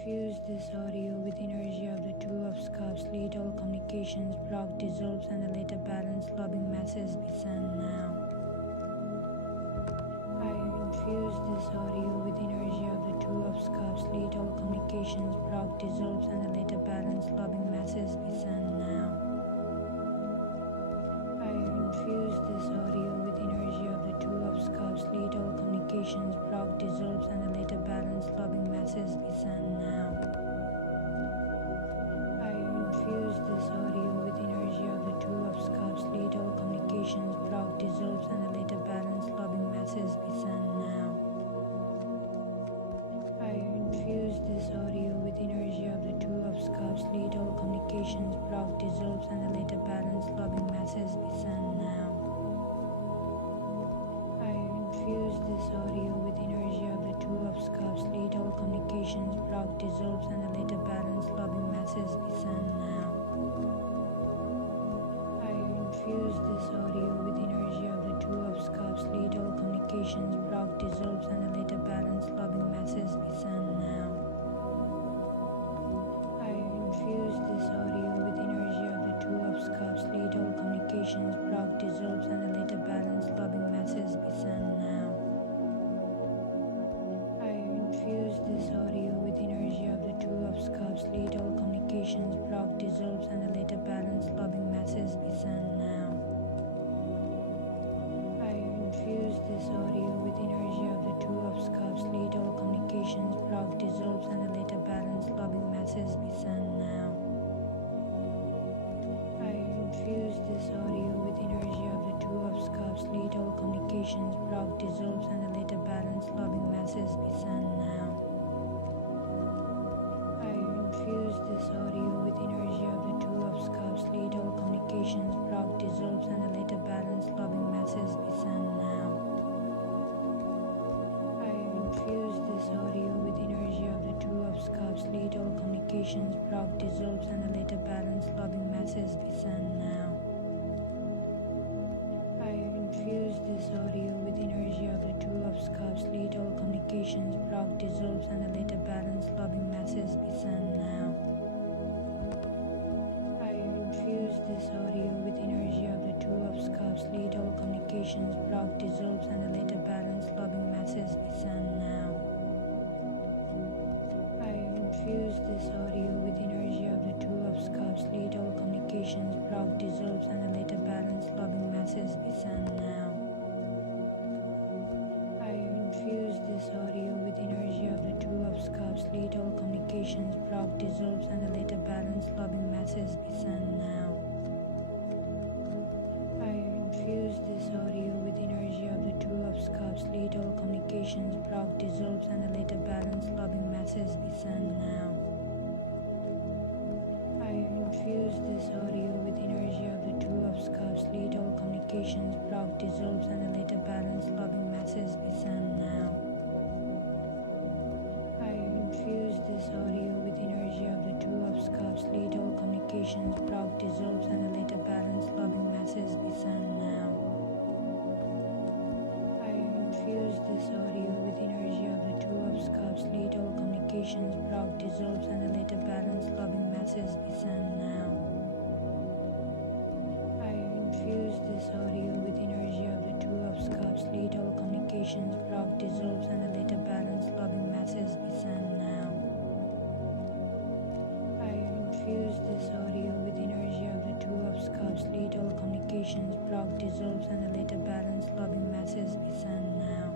infuse this audio with energy of the Two of Cups. Lead all communications, block, dissolves, and the later balance, loving masses be sent now. I infuse this audio with energy of the Two of Cups. Lead all communications, block, dissolves, and the later balance, loving masses be sent now. I infuse this audio with energy of the Two of Cups. Lead all communications, block, dissolves, and the later balance, loving masses be sent now. I infuse this audio with energy of the Two of Cups. Lead all communications, block, dissolves, and the later balance, loving masses be sent now. I infuse this audio with energy of the Two of Cups. Lead all communications, block, dissolves, and the later balance, loving masses be sent now. I infuse this audio with energy of the Two of Cups. Lead all communications, block, dissolves, and the later balance, loving masses be sent now. I infuse this audio with energy of the Two of Cups. Lead all communications, block, dissolves, and the later balance, loving masses be sent now. I infuse this audio with energy of the Two of Cups. Lead all communications, block, dissolves, and the later balance, loving masses be sent now. I infuse this audio with energy of the Two of Cups. Lead all communications, block, dissolves, and the later balance, loving masses be sent now. I infuse this audio with energy of the Two of Cups. Lead all communications, block, dissolves, and the later balance, loving masses be sent now. I infuse this audio with energy of the Two of Cups. Lead all communications, block, dissolves, and the later balance, loving masses be sent now. I infuse this audio with energy of the Two of Cups. Lead all communications, block, dissolves, and the later balance, loving masses be sent now. I infuse this audio with energy of the Two of Cups. Lead all communications, block, dissolves, and the later balance, loving masses be sent now. I infuse this audio with energy of the Two of Cups. Lead all communications, block, dissolves, and the later balance, loving masses be sent now. I infuse this audio with energy of the Two of Cups. Lead all communications, block, dissolves, and the later balance, loving masses be sent now. I infuse this audio with energy of the Two of Cups. Lead all communications, block, dissolves, and the later balance, loving masses be sent now. I infuse this audio with energy of the Two of Cups. Lead all communications, block, dissolves, and the later balance, loving masses be sent now. I infuse this audio with energy of the Two of Cups. Lead all communications, block, dissolves, and the later balance, loving masses be sent now. I infuse this audio with energy of the Two of Cups. Lead all communications, block, dissolves, and the later balance, loving masses be sent now. I infuse this audio with energy of the Two of Cups. Lead all communications, block, dissolves, and the later balance, loving masses be sent now. I infuse this audio with energy of the Two of Cups. Lead all communications, block, dissolves, and the later balance, loving masses be sent now. I infuse this audio with energy of the Two of Cups. Lead all communications, block, dissolves, and the later balance, loving masses be sent now. I infuse this audio with energy of the Two of Cups. Lead all communications, block, dissolves, and the later balance, loving masses be sent now.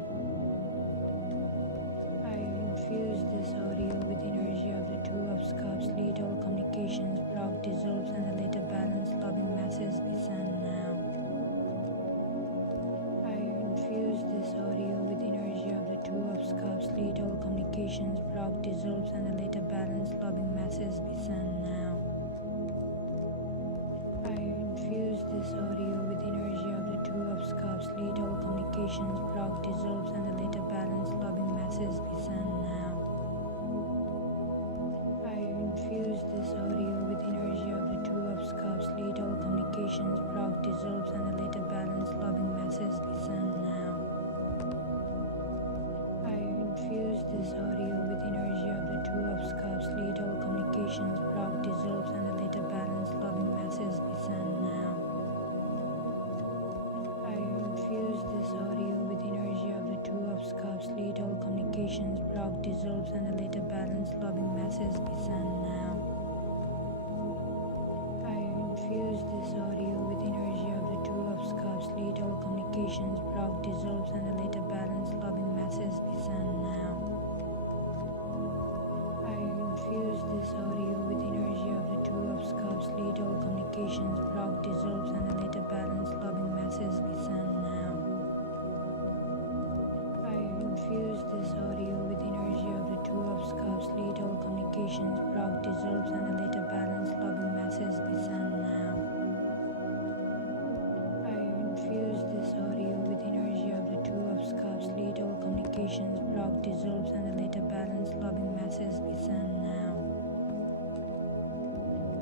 I infuse this audio with energy of the Two of Cups. Lead all communications, block, dissolves, and the later balance, loving masses be sent now. I infuse this audio with energy of the Two of Cups. Lead all communications, block, dissolves, and the later balance, loving masses be sent now. I infuse this audio with energy of the Two of Cups. Lead all communications, block, dissolves, and the later balance, loving masses be sent now. I infuse this audio with energy of the Two of Cups. Lead all communications, block, dissolves, and the later balance, loving masses be sent now. I infuse this audio with energy of the Two of Cups. communications block dissolves and the later balance loving masses be sent now. I infuse this audio with energy of the Two of Cups. Lead all communications block dissolves and the later balance loving masses be sent now. I infuse this audio with energy of the Two of Cups. Lead all communications block dissolves and the later balance loving masses be sent now. I infuse this audio with energy of the Two of Cups. Lead all communications block dissolves and the later balance loving masses be sent now. I infuse this audio with energy of the Two of Cups. Lead all communications block dissolves and the later balance loving masses be sent now. I infuse this audio with energy of the Two of Cups. Lead all communications block dissolves and the later balance loving masses be sent now.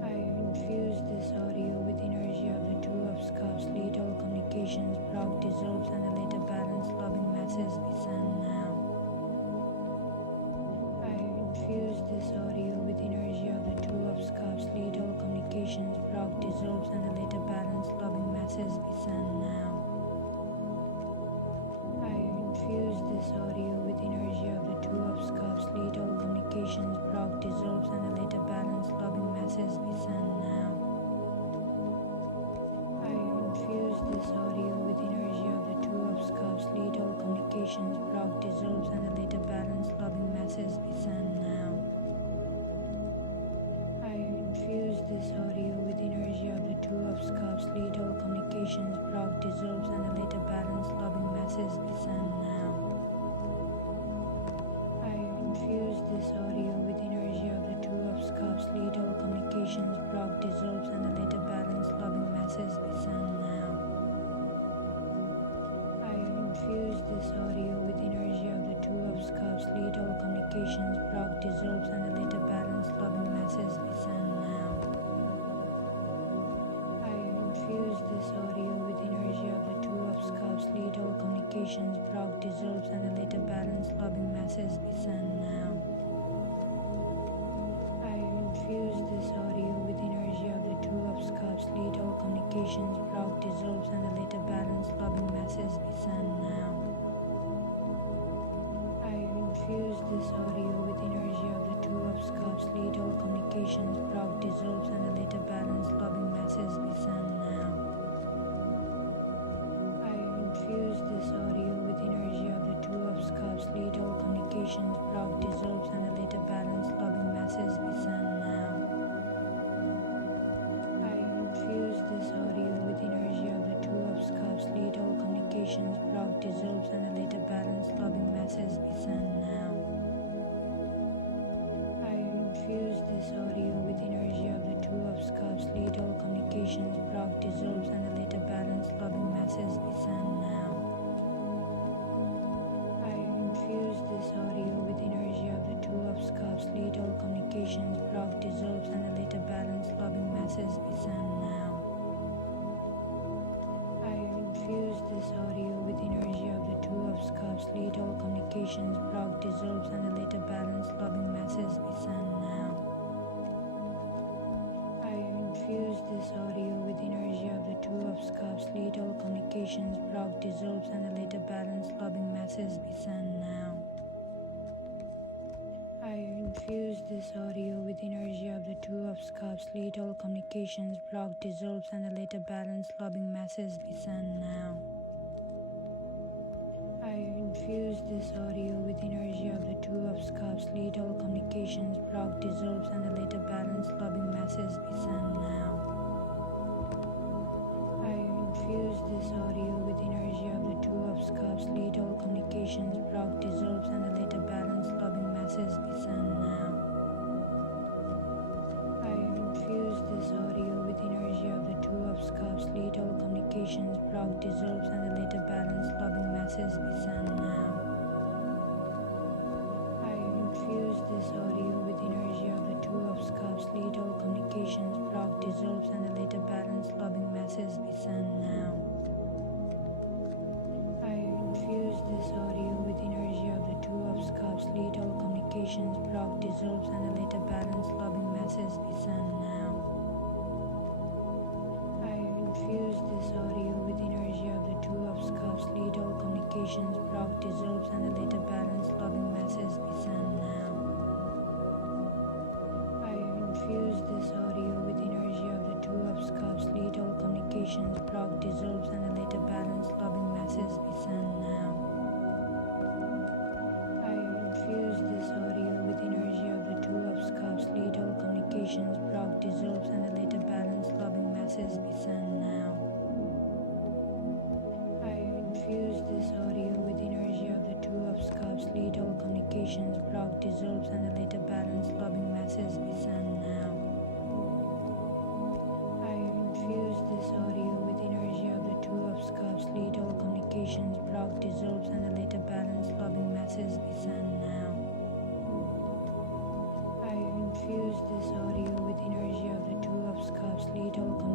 I infuse this audio with energy of the Two of Cups. Lead all communications block dissolves and the later balance loving masses be sent now. I infuse this audio with energy of the Two of Cups. Lead all communications block dissolves and the later balance loving masses be sent now. I infuse this audio with energy of the Two of Cups. Lead all communications block dissolves and the later balance loving masses be sent now. I infuse this audio with energy of the Two of Cups. Lead all communications block dissolves and the later balance loving masses be sent now. I infuse this audio with energy of the Two of Cups. Lead all communications block dissolves and the later balance loving masses be sent now. I infuse this audio with energy of the Two of Cups. Lead all communications block dissolves and the later balance loving masses be sent now. I infuse this audio with energy of the Two of Cups. Lead all communications block dissolves and the later balance loving masses be sent now. I infuse this audio with energy of the Two of Cups. Lead all communications block dissolves and the later balance loving masses be sent now. I infuse this audio with energy of the Two of Cups. Lead all communications block dissolves and the later balance loving masses be sent now. I infuse this audio with energy of the Two of Cups. Lead all communications block dissolves and the later balance loving masses be sent now. I infuse this audio with energy of the Two of Cups. Lead all communications block dissolves and the later balance loving masses be sent now. I infuse this audio with energy of the Two of Cups. Lead all communications block dissolves and the later balance loving masses be sent now. I infuse this audio with energy of the Two of Cups. Lead all communications block dissolves and the later balance loving masses be sent now. I infuse this audio with energy of the Two of Cups. Lead all communications block dissolves and the later balance loving masses be sent now. I infuse this audio with energy of the Two of Cups. Lead all communications block dissolves and the later balance loving masses be sent now. I infuse this audio with energy of the Two of Cups. Lead all communications block dissolves and the later balance loving masses be sent now. I infuse this audio with energy of the Two of Cups. Lead all communications block dissolves and the later balance loving masses be sent now. I infuse this audio with energy of the Two of Cups. Lead all communications block dissolves and the later balance loving masses be sent now. I infuse this audio with energy of the Two of Cups. Lead all communications block dissolves and the later balance loving masses be sent now. I infuse this audio with energy of the Two of Cups. Lead all communications block dissolves and the later balance loving masses be sent now. I infuse this audio with energy of the Two of Cups. Lead all communications block dissolves and the later balance loving masses be sent now. I infuse this audio with energy of the Two of Cups. Lead all communications, block, dissolves, and the later balance, loving masses be sent now. I infuse this audio with energy of the Two of Cups. Lead all communications, block, dissolves, and the later balance, loving masses be sent now. I infuse this audio with energy of the Two of Cups. Lead all communications, block, dissolves, and the later balance, loving masses be sent now. I infuse this audio with energy of the Two of Cups. Lead all communications, block, dissolves, and the later balance, loving masses be sent now. I infuse this audio with energy of the Two of Cups. Lead all communications, block, dissolves, and the later balance, loving masses be sent now. I infuse this audio with energy of the Two of Cups. Lead all communications, block, dissolves, and the later balance, loving masses be sent now. I infuse this audio with energy of the Two of Cups. Lead all communications,